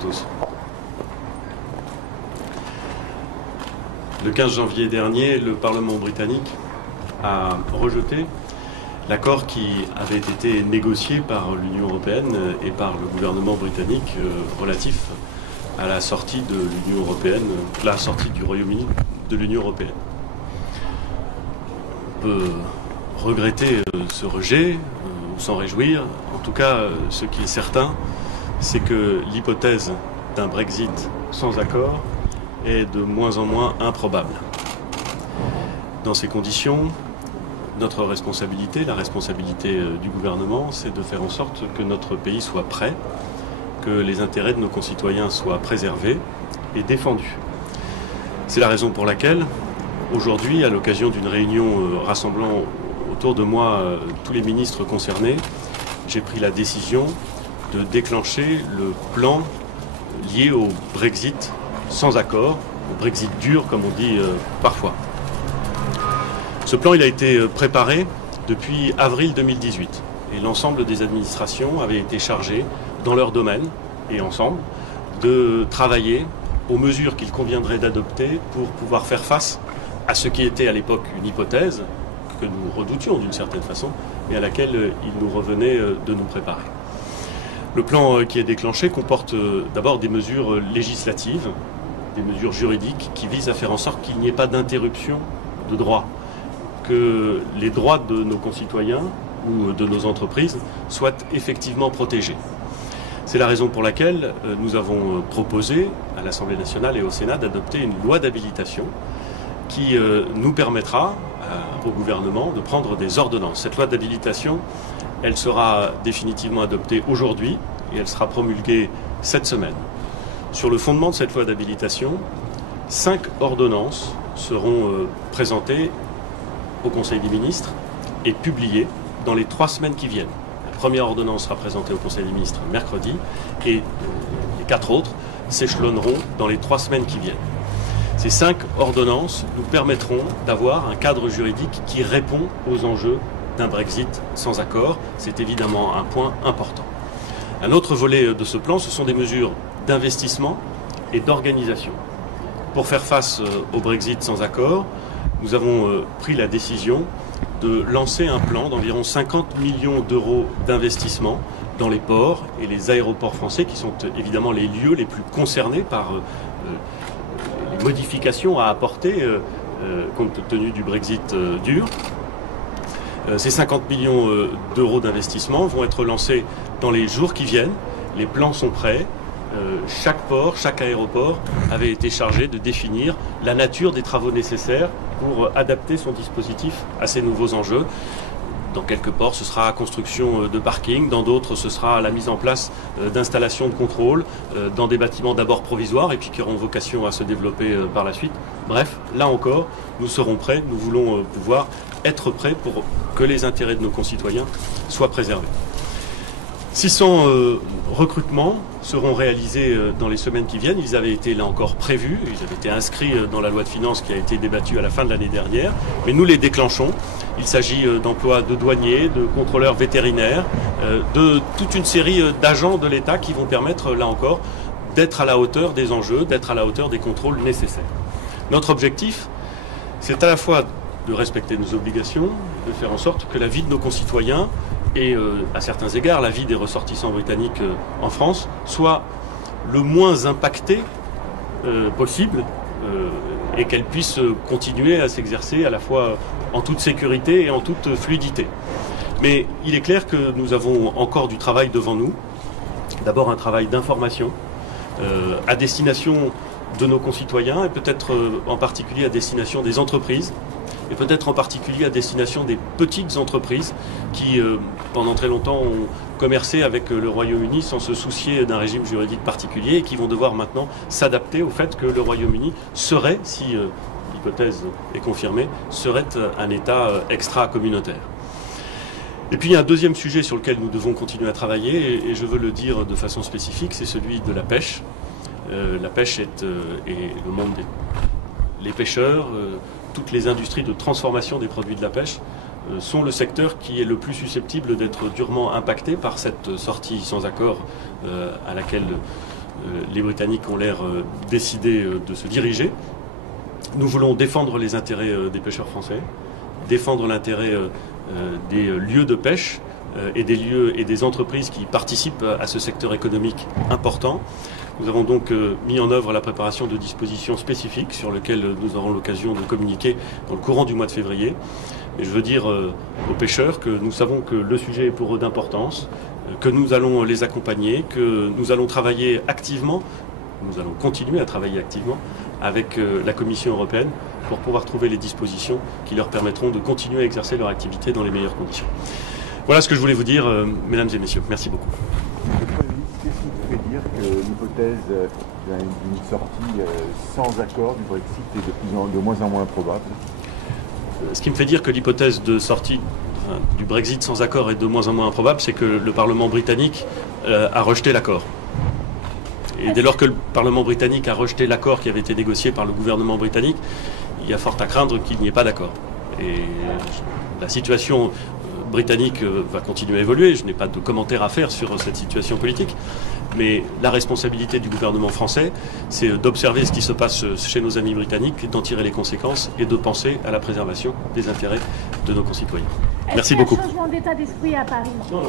tous. Le 15 janvier dernier, le Parlement britannique a rejeté l'accord qui avait été négocié par l'Union européenne et par le gouvernement britannique relatif à la sortie de l'Union européenne, la sortie du Royaume-Uni de l'Union européenne. On peut regretter ce rejet ou s'en réjouir. En tout cas, ce qui est certain, c'est que l'hypothèse d'un Brexit sans accord est de moins en moins improbable. Dans ces conditions, notre responsabilité, la responsabilité du gouvernement, c'est de faire en sorte que notre pays soit prêt, que les intérêts de nos concitoyens soient préservés et défendus. C'est la raison pour laquelle, aujourd'hui, à l'occasion d'une réunion rassemblant autour de moi tous les ministres concernés, j'ai pris la décision de déclencher le plan lié au Brexit sans accord, au Brexit dur, comme on dit parfois. Ce plan, il a été préparé depuis avril 2018 et l'ensemble des administrations avaient été chargées dans leur domaine et ensemble de travailler aux mesures qu'il conviendrait d'adopter pour pouvoir faire face à ce qui était à l'époque une hypothèse que nous redoutions d'une certaine façon et à laquelle il nous revenait de nous préparer. Le plan qui est déclenché comporte d'abord des mesures législatives, des mesures juridiques qui visent à faire en sorte qu'il n'y ait pas d'interruption de droit, que les droits de nos concitoyens ou de nos entreprises soient effectivement protégés. C'est la raison pour laquelle nous avons proposé à l'Assemblée nationale et au Sénat d'adopter une loi d'habilitation qui nous permettra au gouvernement de prendre des ordonnances. Cette loi d'habilitation, elle sera définitivement adoptée aujourd'hui et elle sera promulguée cette semaine. Sur le fondement de cette loi d'habilitation, 5 ordonnances seront présentées au Conseil des ministres et publiées dans les 3 semaines qui viennent. La première ordonnance sera présentée au Conseil des ministres mercredi et les 4 autres s'échelonneront dans les 3 semaines qui viennent. Ces 5 ordonnances nous permettront d'avoir un cadre juridique qui répond aux enjeux d'un Brexit sans accord. C'est évidemment un point important. Un autre volet de ce plan, ce sont des mesures d'investissement et d'organisation. Pour faire face au Brexit sans accord, nous avons pris la décision de lancer un plan d'environ 50 millions d'euros d'investissement dans les ports et les aéroports français, qui sont évidemment les lieux les plus concernés par les modifications à apporter compte tenu du Brexit dur. Ces 50 millions d'euros d'investissement vont être lancés dans les jours qui viennent. Les plans sont prêts. Chaque port, chaque aéroport avait été chargé de définir la nature des travaux nécessaires pour adapter son dispositif à ces nouveaux enjeux. Dans quelques ports, ce sera la construction de parkings, dans d'autres, ce sera la mise en place d'installations de contrôle, dans des bâtiments d'abord provisoires et puis qui auront vocation à se développer par la suite. Bref, là encore, nous serons prêts, nous voulons pouvoir être prêts pour que les intérêts de nos concitoyens soient préservés. 600 recrutements seront réalisés dans les semaines qui viennent. Ils avaient été là encore prévus, ils avaient été inscrits dans la loi de finances qui a été débattue à la fin de l'année dernière, mais nous les déclenchons. Il s'agit d'emplois de douaniers, de contrôleurs vétérinaires, de toute une série d'agents de l'État qui vont permettre, là encore, d'être à la hauteur des enjeux, d'être à la hauteur des contrôles nécessaires. Notre objectif, c'est à la fois de respecter nos obligations, de faire en sorte que la vie de nos concitoyens et à certains égards la vie des ressortissants britanniques en France soit le moins impactée possible et qu'elle puisse continuer à s'exercer à la fois en toute sécurité et en toute fluidité. Mais il est clair que nous avons encore du travail devant nous. D'abord un travail d'information à destination de nos concitoyens et peut-être en particulier à destination des entreprises et peut-être en particulier à destination des petites entreprises qui, pendant très longtemps, ont commercé avec le Royaume-Uni sans se soucier d'un régime juridique particulier et qui vont devoir maintenant s'adapter au fait que le Royaume-Uni serait, si l'hypothèse est confirmée, serait un État extra-communautaire. Et puis il y a un deuxième sujet sur lequel nous devons continuer à travailler, et je veux le dire de façon spécifique, c'est celui de la pêche. La pêche et le monde les pêcheurs, toutes les industries de transformation des produits de la pêche sont le secteur qui est le plus susceptible d'être durement impacté par cette sortie sans accord à laquelle les Britanniques ont l'air décidés de se diriger. Nous voulons défendre les intérêts des pêcheurs français, défendre l'intérêt des lieux de pêche et des lieux et des entreprises qui participent à ce secteur économique important. Nous avons donc mis en œuvre la préparation de dispositions spécifiques sur lesquelles nous aurons l'occasion de communiquer dans le courant du mois de février. Et je veux dire aux pêcheurs que nous savons que le sujet est pour eux d'importance, que nous allons les accompagner, que nous allons travailler activement, nous allons continuer à travailler activement avec la Commission européenne pour pouvoir trouver les dispositions qui leur permettront de continuer à exercer leur activité dans les meilleures conditions. Voilà ce que je voulais vous dire, mesdames et messieurs. Merci beaucoup. Qu'est-ce qui vous fait dire que l'hypothèse d'une sortie sans accord du Brexit est de moins en moins probable? Ce qui me fait dire que l'hypothèse de sortie du Brexit sans accord est de moins en moins improbable, c'est que le Parlement britannique a rejeté l'accord. Et dès lors que le Parlement britannique a rejeté l'accord qui avait été négocié par le gouvernement britannique, il y a fort à craindre qu'il n'y ait pas d'accord. Et la situation britannique va continuer à évoluer. Je n'ai pas de commentaires à faire sur cette situation politique. Mais la responsabilité du gouvernement français, c'est d'observer ce qui se passe chez nos amis britanniques, d'en tirer les conséquences et de penser à la préservation des intérêts de nos concitoyens. Merci beaucoup. Est-ce qu'il y a un changement d'état d'esprit à Paris? Non.